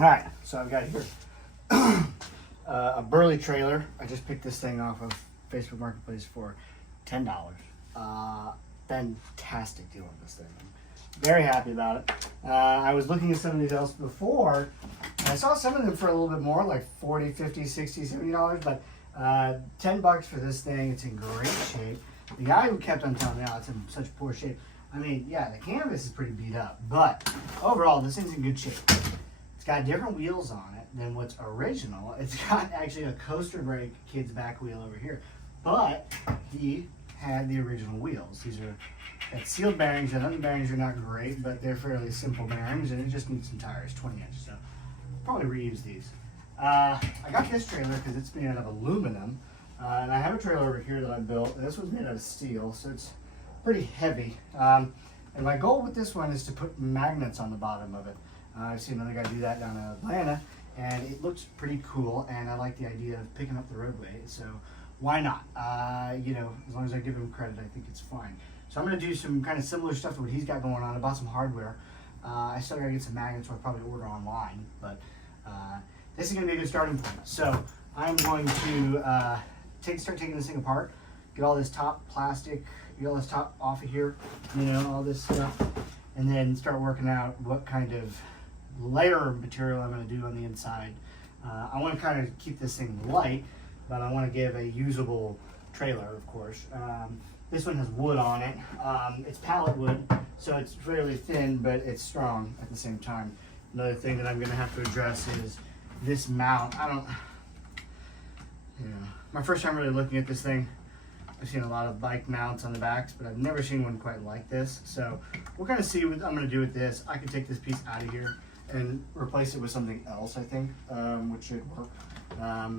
All right, so I've got here a Burley trailer. I just picked this thing off of Facebook Marketplace for $10. Fantastic deal on this thing. I'm very happy about it. I was looking at some of these else before, and I saw some of them for a little bit more, like $40, $50, $60, $70, but $10 for this thing. It's in great shape. The guy who kept on telling me, oh, it's in such poor shape. I mean, yeah, the canvas is pretty beat up, but overall, this thing's in good shape. It's got different wheels on it than what's original. It's got actually a coaster brake kid's back wheel over here, but he had the original wheels. These are got sealed bearings, and other bearings are not great, but they're fairly simple bearings, and it just needs some tires, 20 inch, so probably reuse these. I got this trailer because it's made out of aluminum, and I have a trailer over here that I built, and this one's made out of steel, so it's pretty heavy. And my goal with this one is to put magnets on the bottom of it. I've seen another guy do that down in Atlanta, and it looks pretty cool, and I like the idea of picking up the roadway, so why not? You know, as long as I give him credit, I think it's fine. So I'm going to do some kind of similar stuff to what he's got going on. I bought some hardware. I still got to get some magnets, which I'll probably order online, but this is going to be a good starting point. So I'm going to start taking this thing apart, get all this top plastic, get all this top off of here, you know, all this stuff, and then start working out what kind of layer of material I'm going to do on the inside. I want to kind of keep this thing light, but I want to give a usable trailer, of course. This one has wood on it. It's pallet wood, so it's fairly thin, but it's strong at the same time. Another thing that I'm going to have to address is this mount. My first time really looking at this thing, I've seen a lot of bike mounts on the backs, but I've never seen one quite like this. So we're going to see what I'm going to do with this. I can take this piece out of here and replace it with something else, I think, which should work.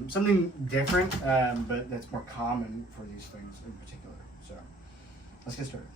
Something different, but that's more common for these things in particular. So let's get started.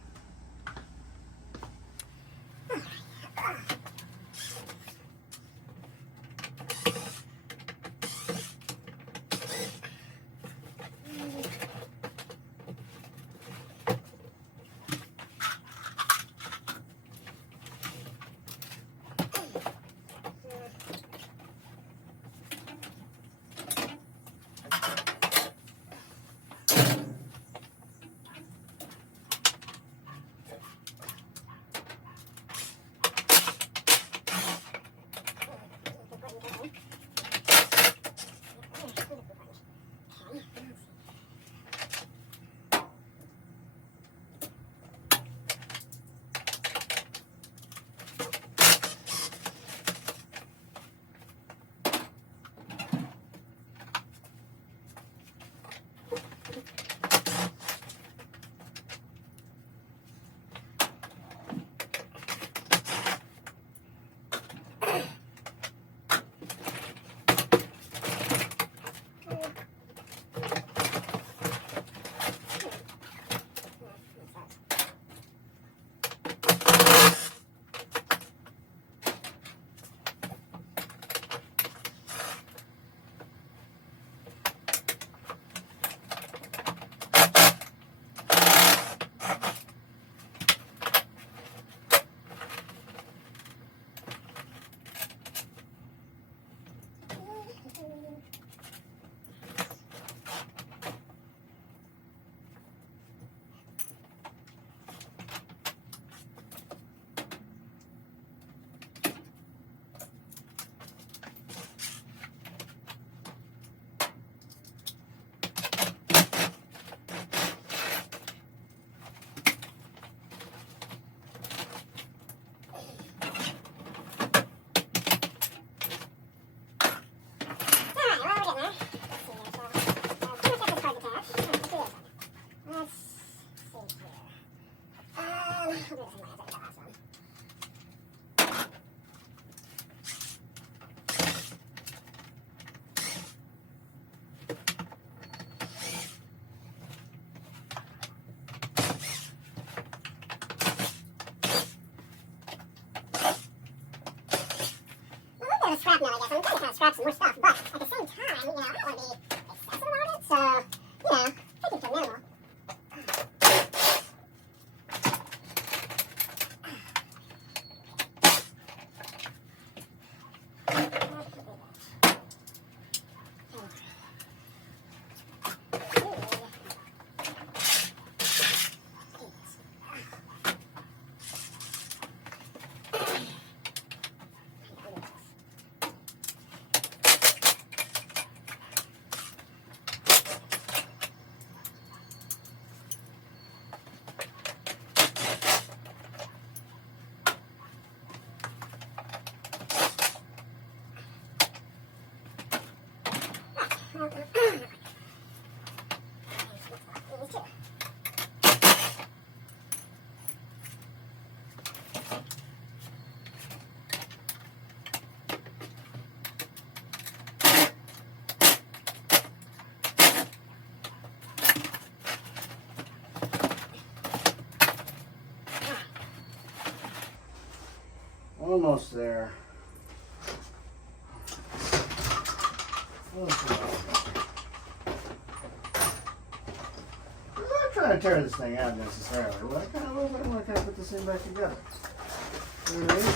Scrap metal, I guess. I'm trying to kind of scrap some more stuff, but at the same time, you know, I don't want to be excessive about it, so, you know, take it to minimal. almost there. Almost there. I'm not trying to tear this thing out necessarily. But I kind of want to kind of put this thing back together. You know what I mean?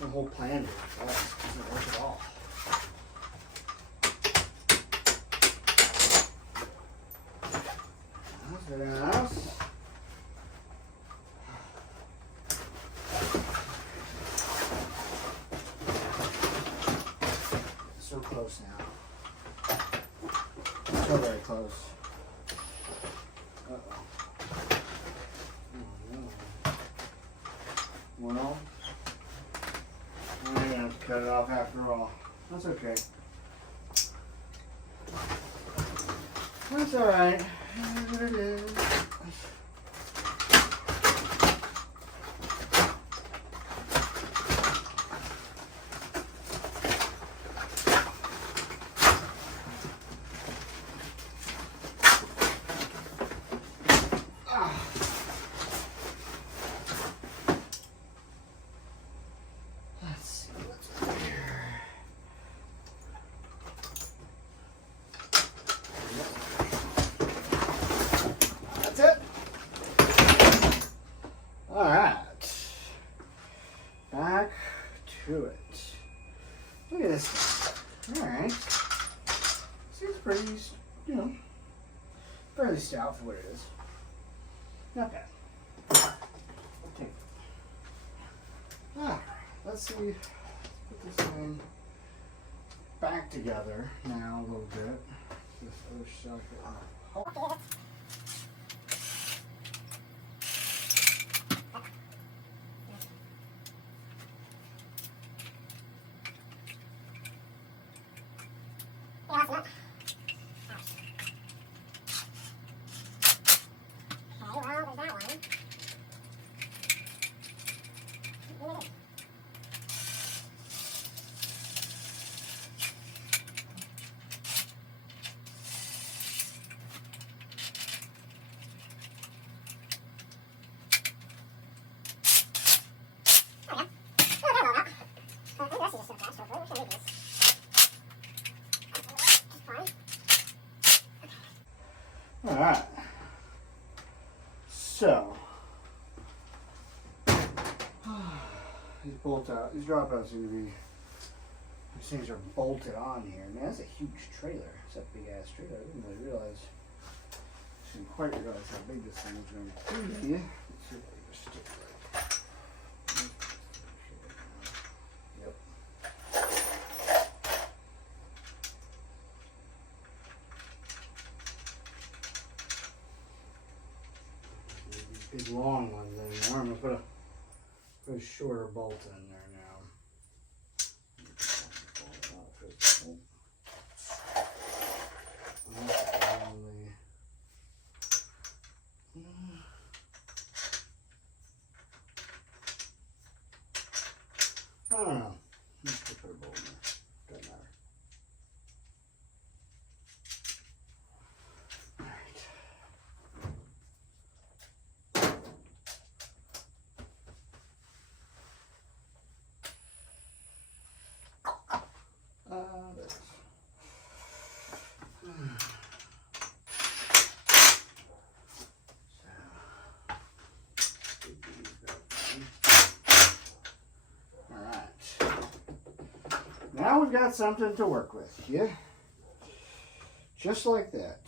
The whole plan doesn't work at all. That's very nice. So close now. So very close. Uh-oh. Oh, no. Well, I'm gonna have to cut it off after all. That's okay. That's alright. Here's what it is. Let's see what's in here. That's it. All right. Back to it. Look at this. All right. Seems pretty, you know, fairly stout for what it is. Not bad. Okay. All right. Let's see. Put this thing back together now a little bit. This other socket. All right. So these these dropouts seem to be. These things are bolted on here. Man, that's a huge trailer. It's a big ass trailer. I didn't really realize. I didn't quite realize how big this thing was going to be. Let's see if I can just stick it right. Yep. These big long ones anymore. I'm gonna put a shorter bolt in there now. I don't know. Let's put a bolt in there. Doesn't matter. Now we've got something to work with, yeah? Just like that.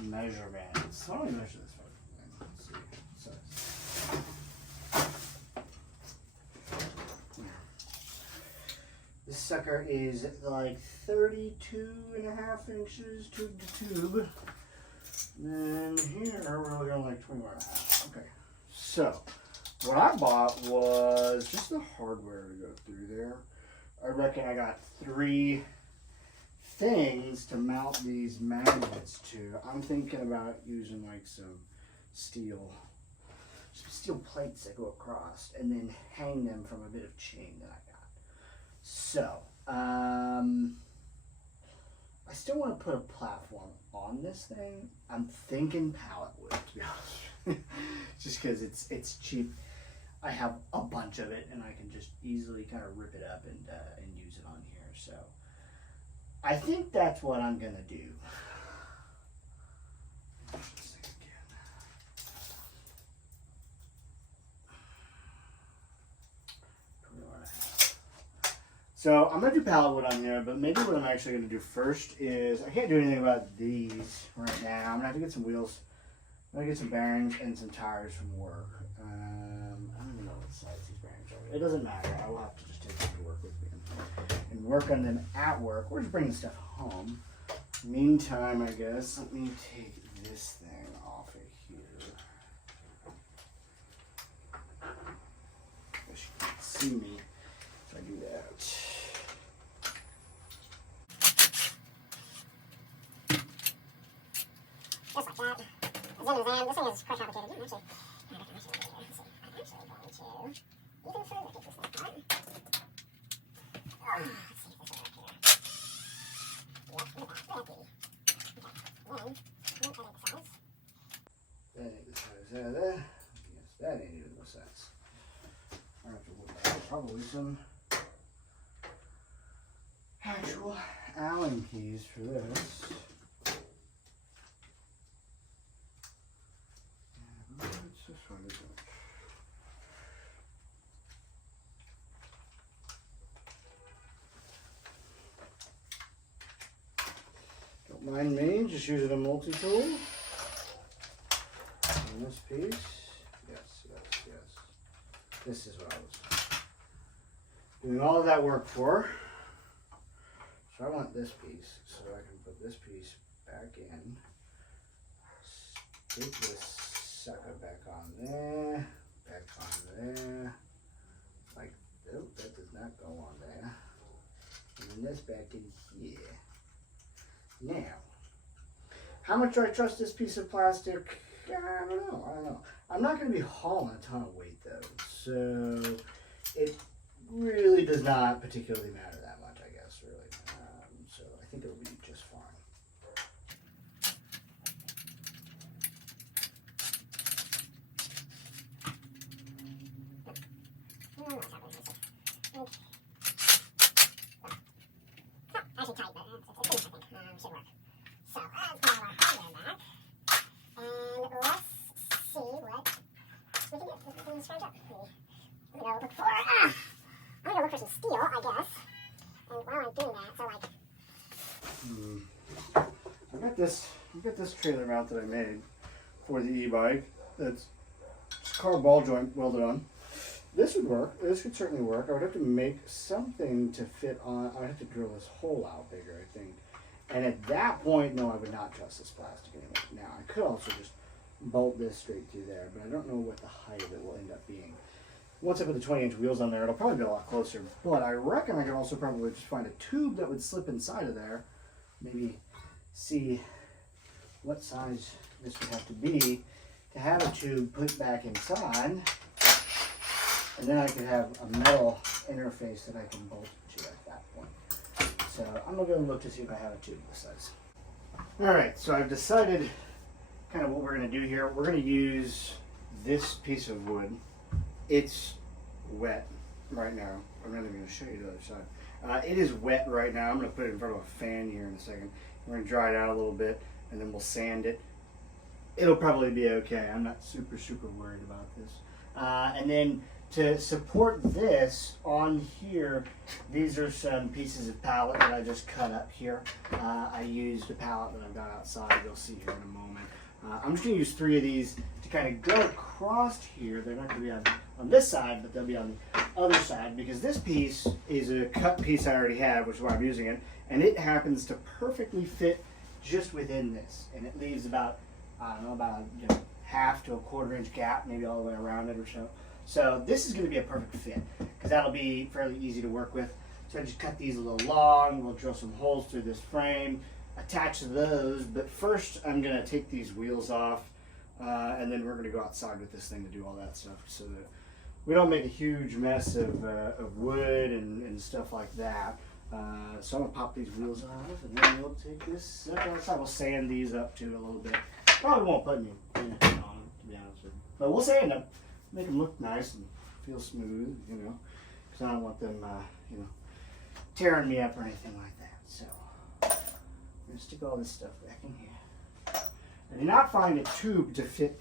Measurements. Why don't we measure this one? Let's see. This sucker is like 32.5 inches tube to tube. And then here we're looking at like 21.5. Okay. So, what I bought was just the hardware to go through there. I reckon I got 3 things to mount these magnets to. I'm thinking about using like some steel plates that go across and then hang them from a bit of chain that I got. So, I still want to put a platform on this thing. I'm thinking pallet wood, to be honest. Just because it's cheap. I have a bunch of it, and I can just easily kind of rip it up and use it on here. So, I think that's what I'm gonna do. So I'm gonna do pallet wood on here, but maybe what I'm actually gonna do first is, I can't do anything about these right now. I'm gonna have to get some wheels. I'm gonna get some bearings and some tires from work. I don't even know what size these bearings are. It doesn't matter. I will have to just take them to work with me and work on them at work. We're just bringing stuff home. Meantime, I guess, let me take this thing off of here. I wish you could see me if I do that. Just like that. Zam, this thing is quite complicated. I'm actually going to, even further take this thing apart. Let's see if this will work here. Yep, look at that. Okay. Then, That ain't the size of that. Yes, that ain't even the size. I have to look at probably some actual Allen keys for this. What's this one? Is it? Don't mind me, just using a multi-tool. And this piece, yes. This is what I was doing all of that work for. So I want this piece, so I can put this piece back in. Stick this sucker back on there, like, oh, that does not go on there. And then this back in here. Now, how much do I trust this piece of plastic? I don't know. I'm not going to be hauling a ton of weight though, so it really does not particularly matter that much, I guess, really. So I think it'll be just fine. Actually tight, but it's good, I think. Should work. So, let's put our hardware back. And let's see what we can do. We can scratch up. I'm gonna go look for some steel, I guess. And while I'm doing that, so like... I've got this trailer mount that I made for the e-bike. That's just car ball joint welded on. This would work. This could certainly work. I would have to make something to fit on. I would have to drill this hole out bigger, I think. And at that point, no, I would not trust this plastic anymore. Now, I could also just bolt this straight through there, but I don't know what the height of it will end up being. Once I put the 20-inch wheels on there, it'll probably be a lot closer. But I reckon I could also probably just find a tube that would slip inside of there. Maybe see what size this would have to be to have a tube put back inside. And then I could have a metal interface that I can bolt to at that point. So I'm gonna go look to see if I have a tube this size. All right, so I've decided kind of what we're gonna do here. We're gonna use this piece of wood. It's wet right now. I'm not even gonna show you the other side. It is wet right now. I'm gonna put it in front of a fan here in a second. We're gonna dry it out a little bit and then we'll sand it. It'll probably be okay. I'm not super worried about this. And then to support this on here, these are some pieces of pallet that I just cut up here. I used a pallet that I've got outside. You'll see here in a moment. I'm just going to use 3 of these to kind of go across here. They're not going to be on this side, but they'll be on the other side because this piece is a cut piece I already have, which is why I'm using it. And it happens to perfectly fit just within this. And it leaves about, I don't know, about half to a 1/4 inch gap, maybe all the way around it or so. So this is going to be a perfect fit because that'll be fairly easy to work with. So I just cut these a little long. We'll drill some holes through this frame, attach those. But first I'm going to take these wheels off and then we're going to go outside with this thing to do all that stuff so that we don't make a huge mess of wood and stuff like that. So I'm gonna pop these wheels off, and then we'll take this outside. We'll sand these up too a little bit. Probably won't put any paint on them, to be honest with you, but we'll sand them, make them look nice and feel smooth, you know, because I don't want them, you know, tearing me up or anything like that. So I'm gonna stick all this stuff back in here. I did not find a tube to fit.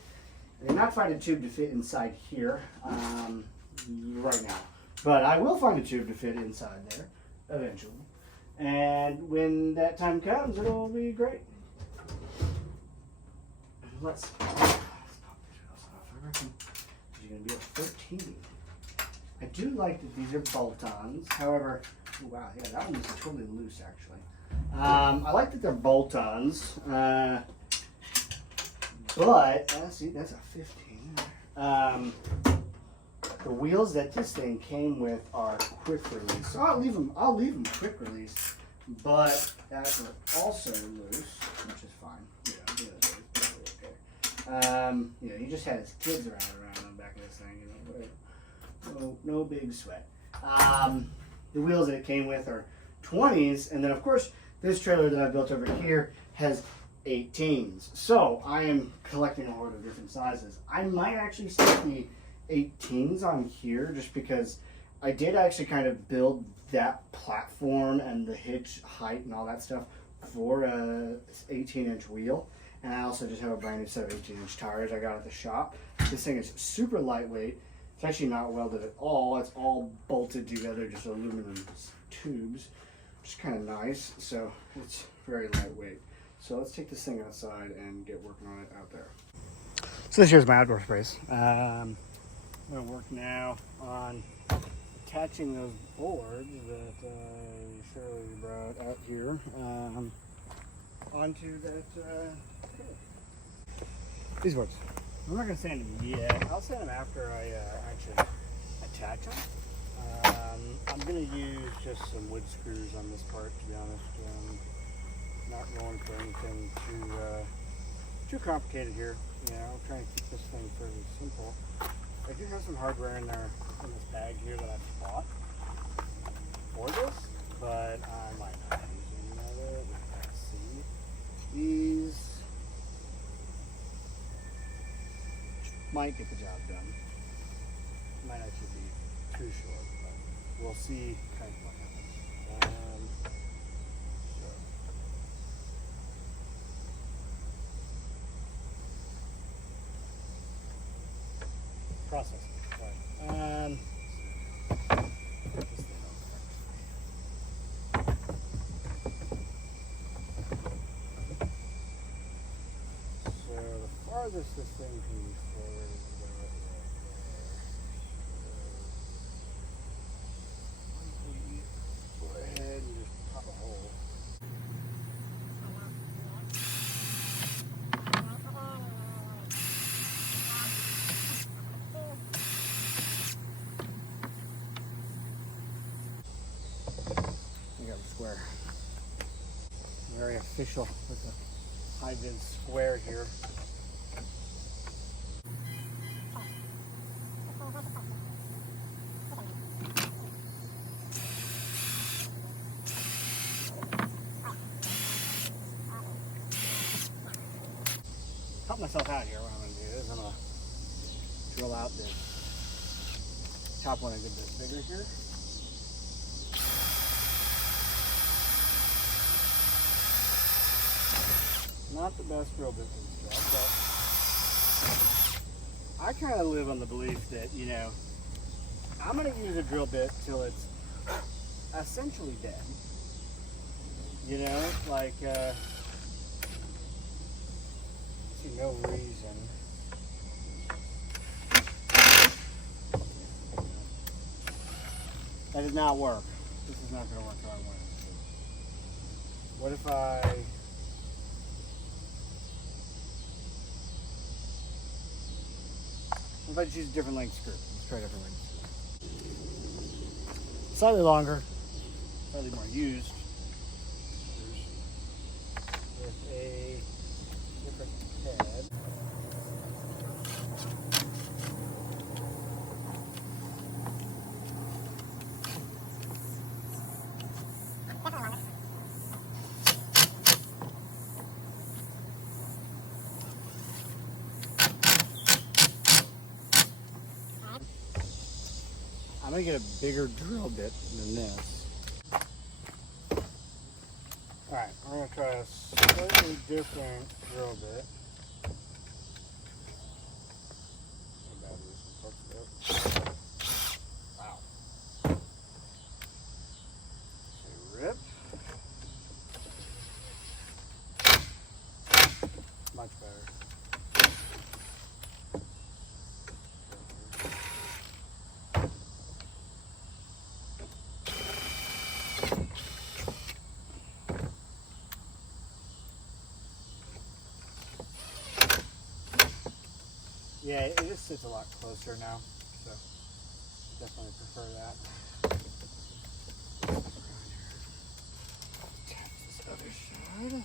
I did not find a tube to fit inside here right now, but I will find a tube to fit inside there eventually. And when that time comes, it'll be great. Let's pop this off. I reckon you're going to be at 13. I do like that these are bolt-ons. However, oh, wow, yeah, that one is totally loose actually. I like that they're bolt-ons. But see, that's a 15. The wheels that this thing came with are quick release. So I'll leave them quick release, but that are also loose, which is fine. Yeah, that's totally okay. You know, he just had his kids around on the back of this thing. You know, no big sweat. The wheels that it came with are 20s, and then of course this trailer that I built over here has 18s. So I am collecting a horde of different sizes. I might actually stick the 18s on here just because I did actually kind of build that platform and the hitch height and all that stuff for a 18-inch wheel. And I also just have a brand new set of 18-inch tires I got at the shop. This thing is super lightweight. It's actually not welded at all. It's all bolted together, just aluminum tubes, which is kind of nice. So it's very lightweight. So let's take this thing outside and get working on it out there. So this here's my outdoor space. I'm going to work now on attaching those boards that Shirley brought out here onto that. These boards. I'm not going to sand them yet. I'll sand them after I actually attach them. I'm going to use just some wood screws on this part, to be honest. Not going for anything too complicated here. You know, I'm trying to keep this thing fairly simple. I do have some hardware in there in this bag here that I bought for this, but I might not use any of it. Let's see. These might get the job done. Might actually be too short, but we'll see kind of what happens. Processing. Right. So the farthest this thing can be forward is about go ahead and just pop a hole. Square. Very official with the high-vis square here. Help myself out here. What I'm going to do is I'm going to drill out this top one a good bit bigger here. Not the best drill bit for this job, but I kind of live on the belief that, you know, I'm going to use a drill bit till it's essentially dead. You know, like, see no reason. That did not work. This is not going to work how I want it to. What if I just use a different length screw? Let's try a different length screw. Slightly longer, slightly more used, with a different head. I'm gonna get a bigger drill bit than this. Alright, we're gonna try a slightly different drill bit. Wow. Rip. Much better. Yeah, it just sits a lot closer now, so definitely prefer that. Tap this other side.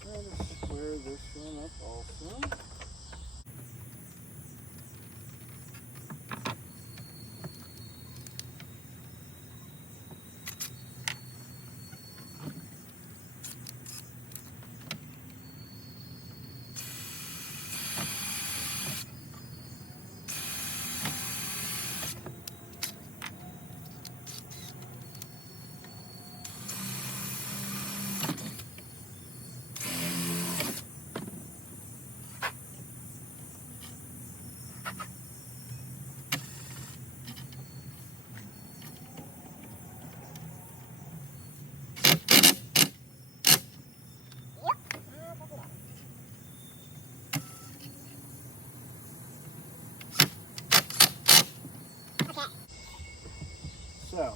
Try to square this one up also. So,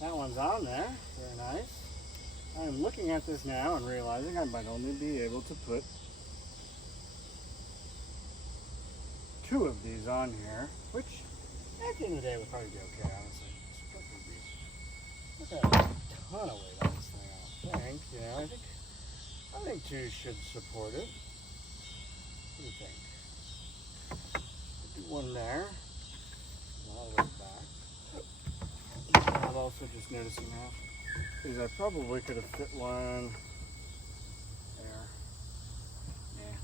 that one's on there, very nice. I'm looking at this now and realizing I might only be able to put 2 of these on here, which at the end of the day would probably be okay, honestly. Look at a ton of weight on this thing, I think. Yeah, I think 2 should support it. What do you think? Do 1 there. All the way back. I'm also just noticing now is I probably could have fit 1 there. Yeah.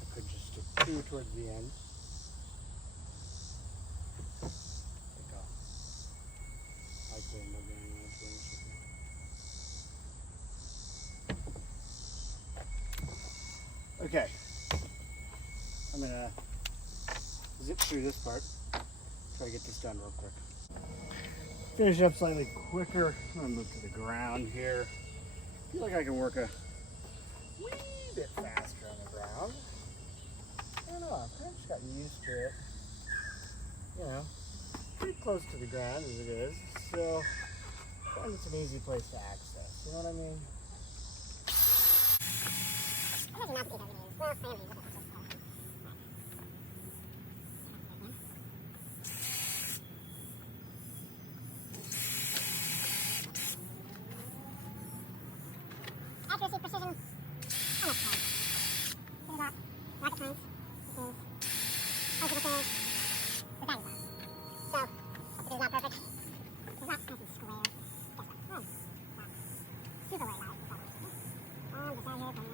I could just stick 2 towards the end. Likely end up getting that. Okay. I'm gonna zip through this part. Try to get this done real quick. Finish up slightly quicker. I'm gonna move to the ground here. I feel like I can work a wee bit faster on the ground. I don't know, I just got used to it. You know, pretty close to the ground as it is. So I find it's an easy place to access. You know what I mean? Accuracy, precision, how much time? This is not rocket science. This is algebra the dinosaurs. So, it is not perfect. It's not nice and square. Guess what? Oh, not super very loud. Just out here,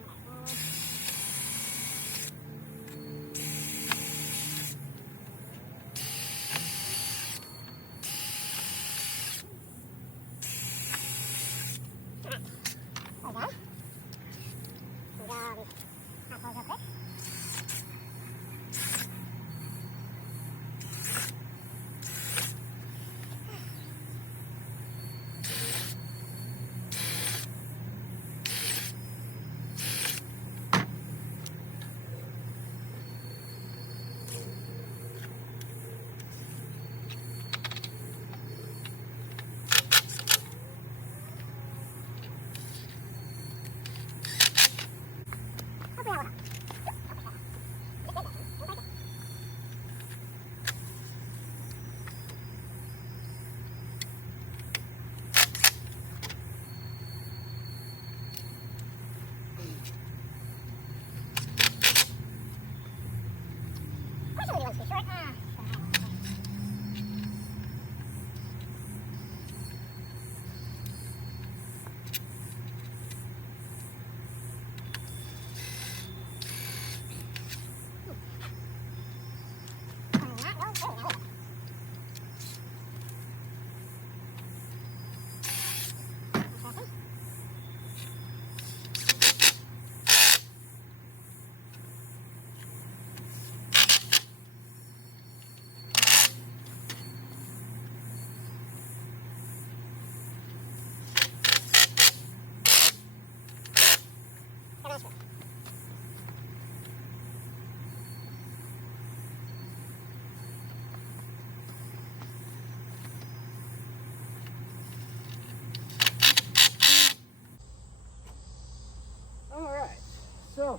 So,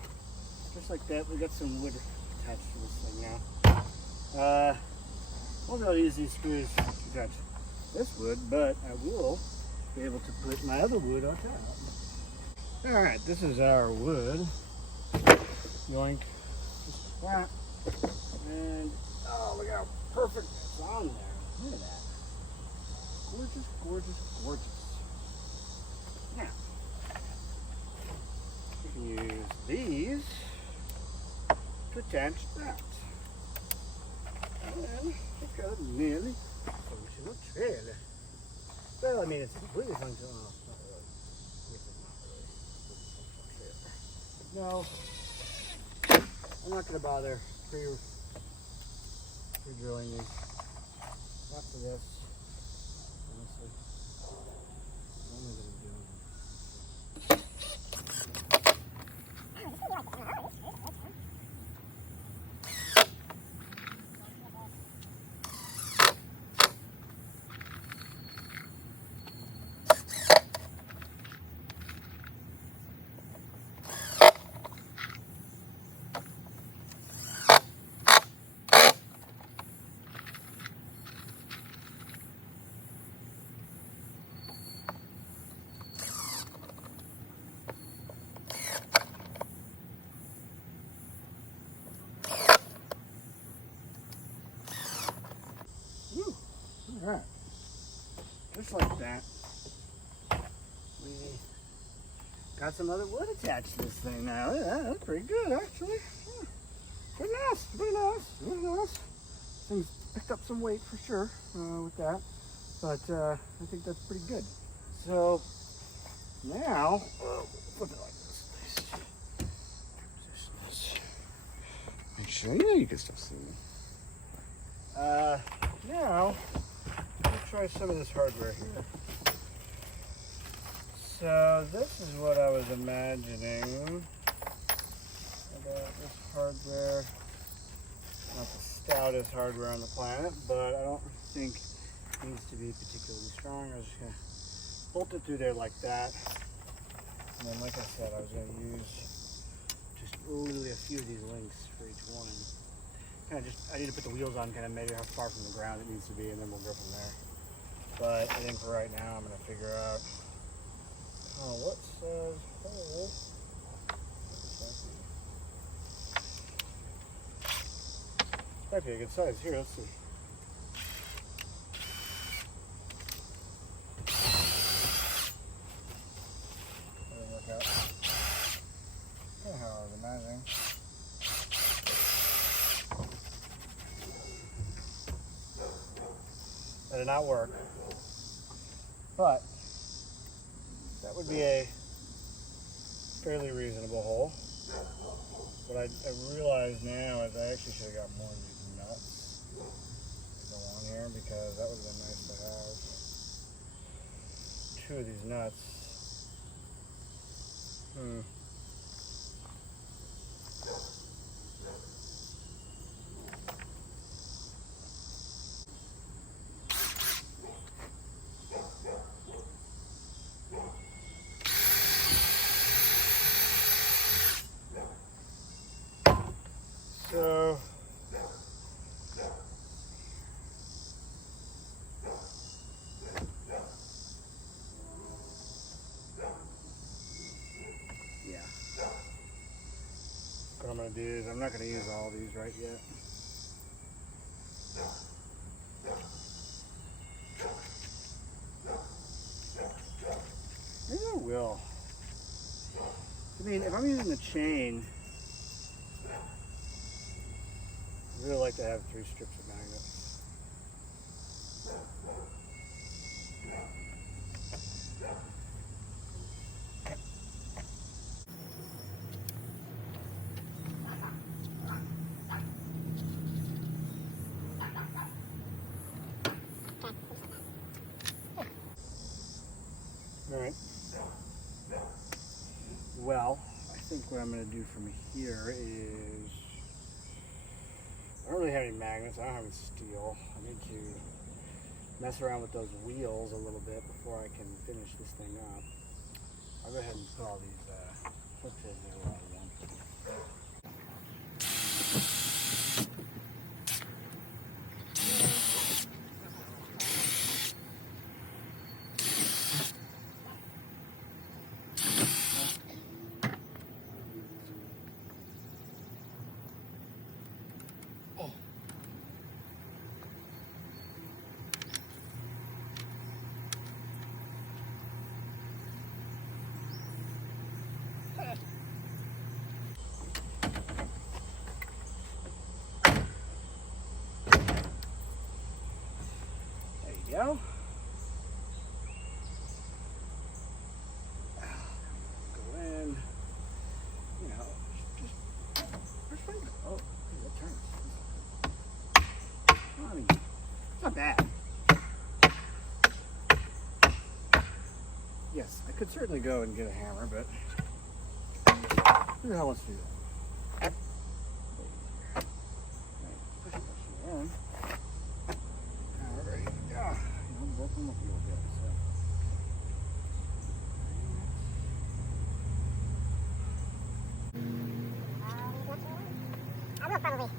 just like that, we got some wood attached to this thing now. Won't be able to use these screws to attach this wood, but I will be able to put my other wood on top. Alright, this is our wood. Yoink. Just flat. And, oh, look how perfect it's on there. Look at that. Gorgeous, gorgeous, gorgeous. Now, we can use these to attach that. And it's got a nearly functional trailer. Well, I mean, it's really functional. Oh, not really. Yes, it's not really. No, I'm not going to bother pre-drilling these. Not for this. Honestly. I'm only going to do them. Alright, just like that, we got some other wood attached to this thing now. Yeah, that's pretty good, actually. Yeah. Pretty nice, pretty nice, pretty nice. Things picked up some weight for sure with that, but I think that's pretty good. So now, flip it like this. Position this. Make sure you can still see me. Now. Try some of this hardware here. So this is what I was imagining about this hardware. Not the stoutest hardware on the planet, but I don't think it needs to be particularly strong. I was just gonna bolt it through there like that. And then like I said, I was gonna use just literally a few of these links for each one. Kind of just, I need to put the wheels on, kind of measure how far from the ground it needs to be, and then we'll go from there. But I think for right now, I'm going to figure out what says hole. Might be a good size. Here, let's see. That didn't work out. Kind of how I was imagining. That did not work. But that would be a fairly reasonable hole. What I realize now is I actually should have got more of these nuts to go on here, because that would have been nice to have 2 of these nuts. So yeah, what I'm going to do is I'm not going to use all these right yet. Maybe I will. I mean, if I'm using the chain, I really like to have 3 strips of magnets. All right. Well, I think what I'm going to do from here is, I don't really have any magnets, I don't have any steel. I need to mess around with those wheels a little bit before I can finish this thing up. I'll go ahead and put all these clips in there while I want. There you go. Go in. You know, just oh, that turns. I mean, it's not bad. Yes, I could certainly go and get a hammer, but who the hell wants to do that? Push it in. Alright, yeah, you know, both them look real good, so. I will probably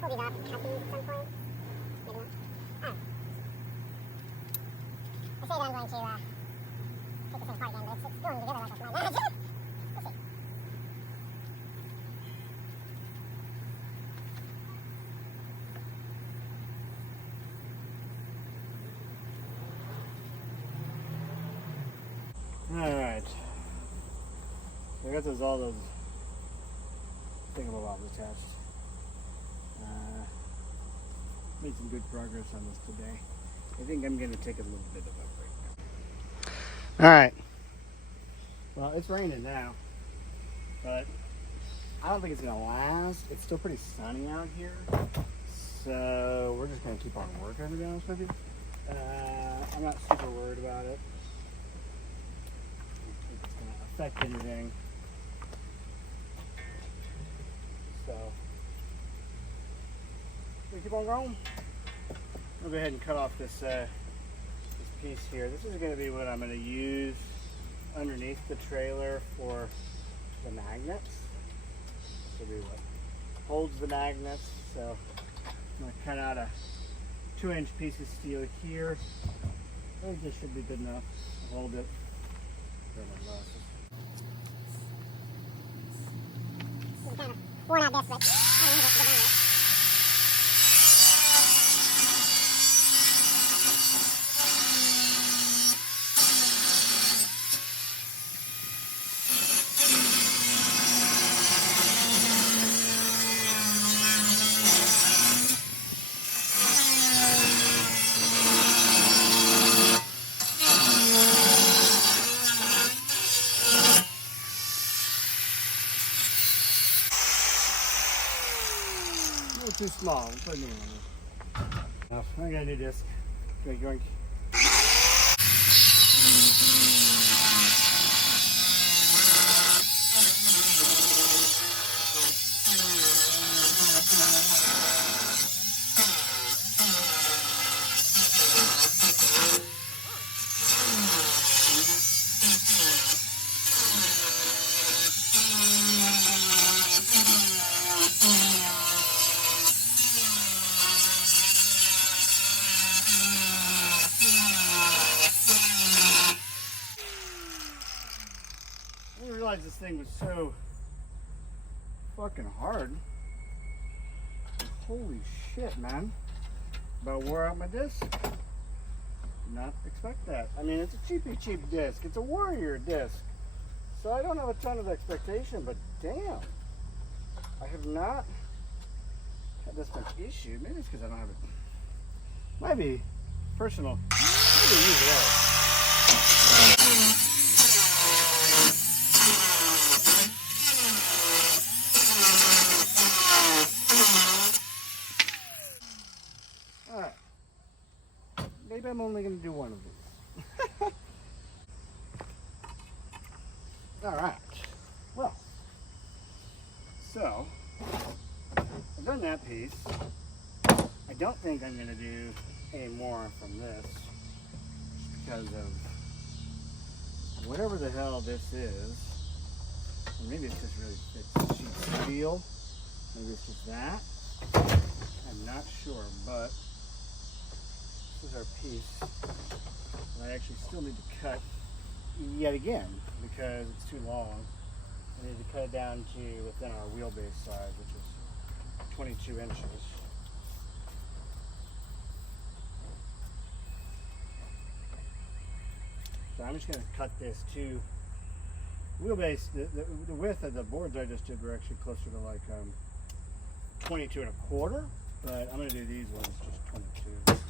pull these off and cut these at some point. Maybe not. Oh. I say that I'm going to take this thing apart again, but it's going together like I might imagine. We'll see. Alright. So I got all those thingamabobs attached. Made some good progress on this today. I think I'm going to take a little bit of a break now. Alright. Well, it's raining now, but I don't think it's going to last. It's still pretty sunny out here, so we're just going to keep on working, to be honest with you. I'm not super worried about it. I don't think it's going to affect anything. So, we keep on going. I'll go ahead and cut off this piece here. This is going to be what I'm going to use underneath the trailer for the magnets. This will be what holds the magnets. So I'm going to cut out a 2-inch piece of steel here. I think this should be good enough to hold it. Grab my glasses. This is kind of worn out this, but I don't know if it's good. Too small. We'll put a new one in. Now, I got a new disc. Yoink, yoink. I didn't realize this thing was so fucking hard. Holy shit, man. About wore out my disc. Did not expect that. I mean, it's a cheap disc. It's a Warrior disc. So I don't have a ton of expectation, but damn. I have not had this much issue. Maybe it's because I don't have it. Might be personal. Maybe use it. Maybe I'm only going to do one of these. Alright. Well. So, I've done that piece. I don't think I'm going to do any more from this. Because of whatever the hell this is. maybe it's just really thick sheet steel. Maybe it's just that. I'm not sure, but this is our piece. And I actually still need to cut yet again because it's too long. I need to cut it down to within our wheelbase size, which is 22 inches. So I'm just going to cut this to wheelbase. The width of the boards I just did were actually closer to like 22 1/4, but I'm going to do these ones just 22.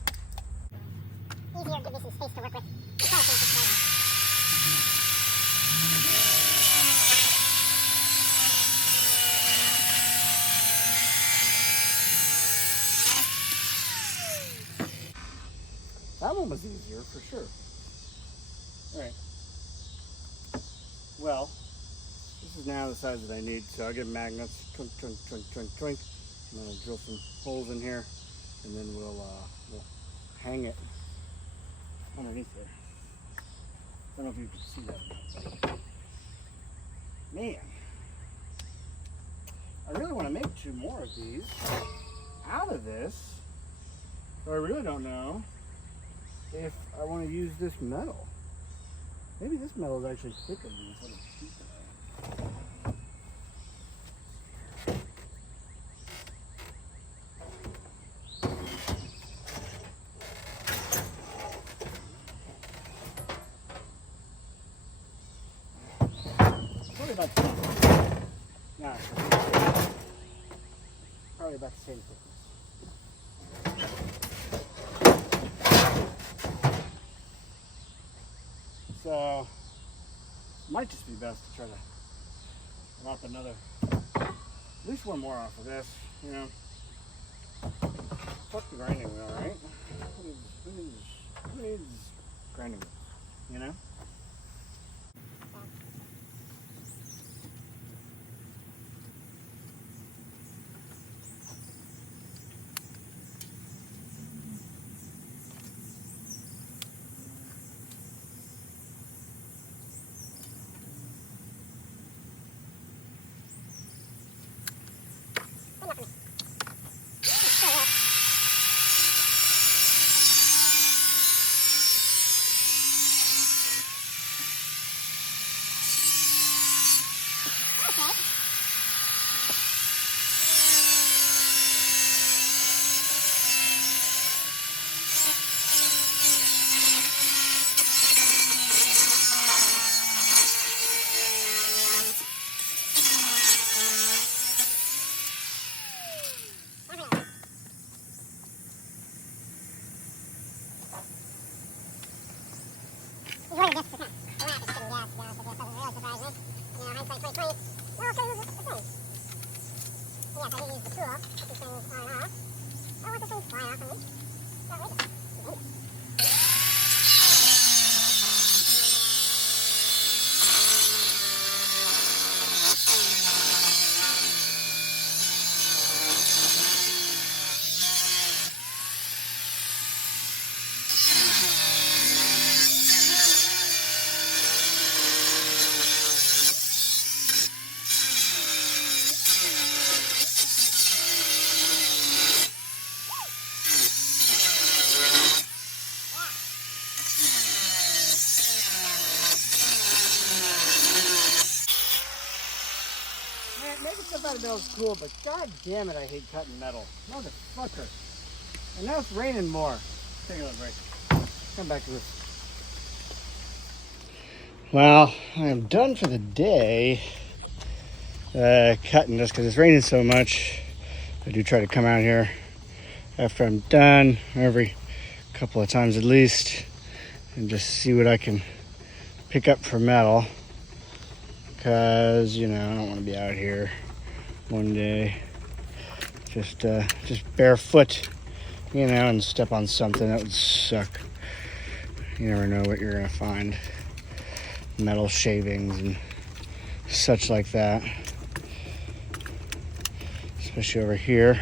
Easier, give me some space to work with. That one was easier for sure. All right. Well, this is now the size that I need, so I'll get magnets. Twink, twink, twink, twink, twink. I'm gonna drill some holes in here, and then we'll hang it underneath there. I don't know if you can see that or not. Man, I really want to make 2 more of these out of this, but I really don't know if I want to use this metal. Maybe this metal is actually thicker than this other piece that I have. Probably about the same. Nah, probably about the same thickness. So, might just be best to try to lop another, at least one more off of this, you know. Fuck the grinding wheel, right? Who needs grinding wheel, you know? What a guess for that. Well, I just didn't guess, to be honest with you. It doesn't really surprise me. You know, hindsight 2020. Well, okay, this is the thing. Yes, I did use the tool to put these things on and off. I want the things flying off of me. Not like it. Making stuff out of metal is cool, but god damn it, I hate cutting metal. Motherfucker. And now it's raining more. Take a little break. Come back to this. Well, I am done for the day cutting this because it's raining so much. I do try to come out here after I'm done every couple of times at least and just see what I can pick up for metal. Because, you know, I don't want to be out here one day just barefoot, you know, and step on something. That would suck. You never know what you're going to find. Metal shavings and such like that. Especially over here.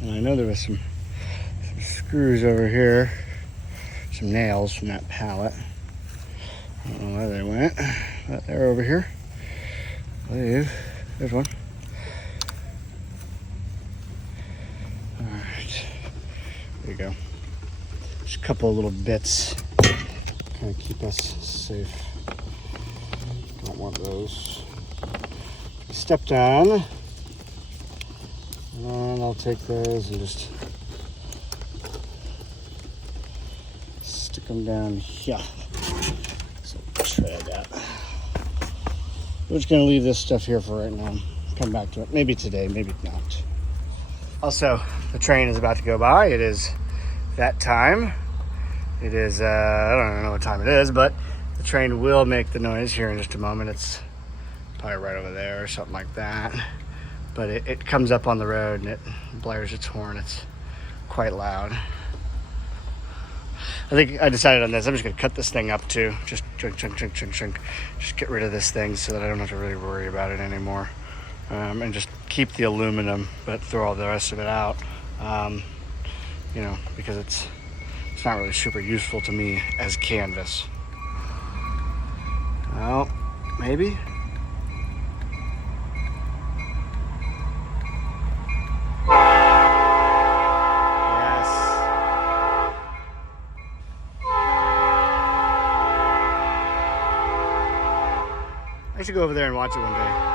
And I know there was some screws over here. Some nails from that pallet. I don't know where they went. that arrow over here. I believe there's one. All right, there you go. Just a couple of little bits, kind of keep us safe. Don't want those. Stepped on, and I'll take those and just stick them down here. So try that. We're just gonna leave this stuff here for right now. Come back to it. Maybe today, maybe not. Also, the train is about to go by. It is that time. It is, I don't know what time it is, but the train will make the noise here in just a moment. It's probably right over there or something like that. But it comes up on the road and it blares its horn. It's quite loud. I think I decided on this. I'm just gonna cut this thing up too. Just chunk. Just get rid of this thing so that I don't have to really worry about it anymore. And just keep the aluminum, but throw all the rest of it out. You know, because it's not really super useful to me as canvas. Well, maybe. I should go over there and watch it one day.